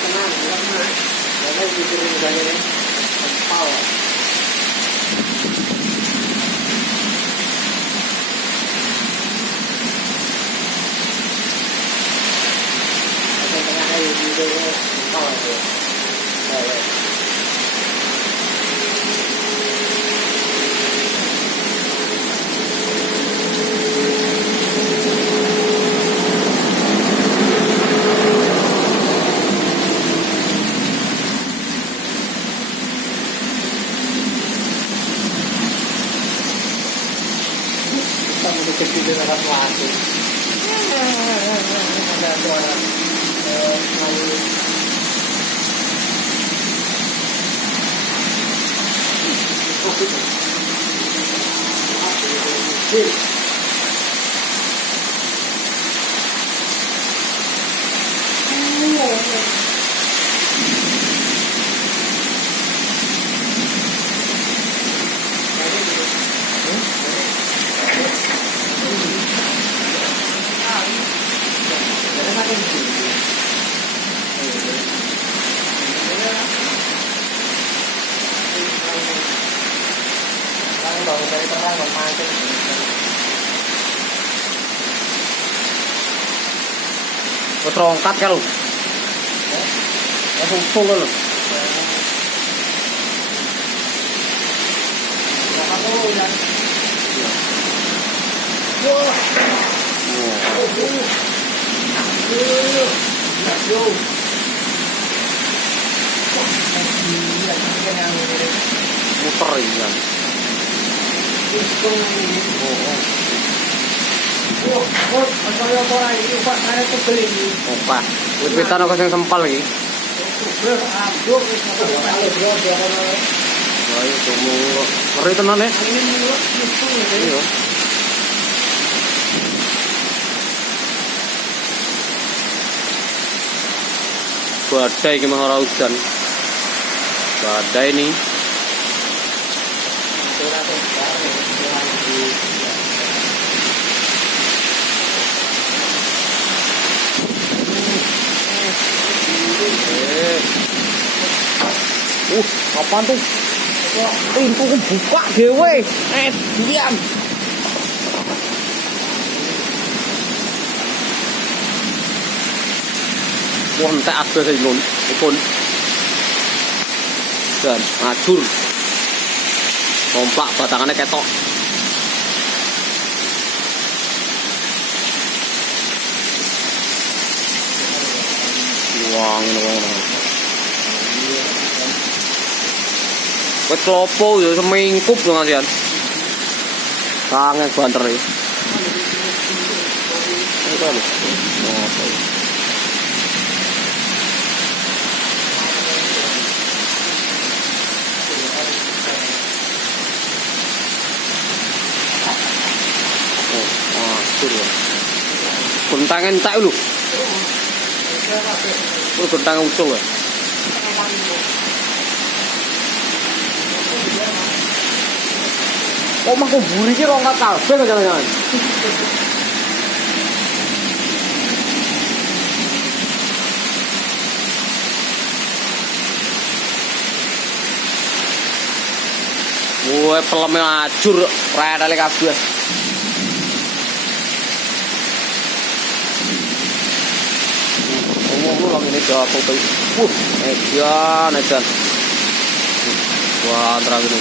tenang, tenang. Jangan mikirin gaya ini. Kepal. Tengah air gitu, kepal tuh. Kecil dengan waktu. Ada suara baru dari terang memancing. Terongkat kalau langsung full loh. Muter ya. Opa, lepitan aku yang sempal lagi. Ayo tunggu, ngeri tenan ya. Iya. Badai gimana ora hujan? Badai nih. Apaan tuh? Pintu kebuka dewe. Diam. Wah, entek asbes iki lho. Ipun. Dan ngajur. Komplak batangannya ketok. Wah, ngono. Wet klopo ya semingkup lho Mas Yan. Kangen banter iki. Itu lho. Guntangan tak lho. Oh, guntangan ucul ya. Oh, mah kubur iki rongkat kabeh kok jangan-jangan. Woi, peleme ajur rene kabeh. Ngomong ini jawab apa itu? Edan. Wah, terang itu.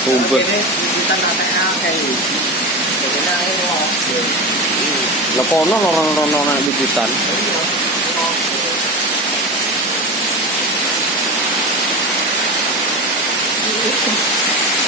Sumpah. Lepono lorong-lorong nang bibitan.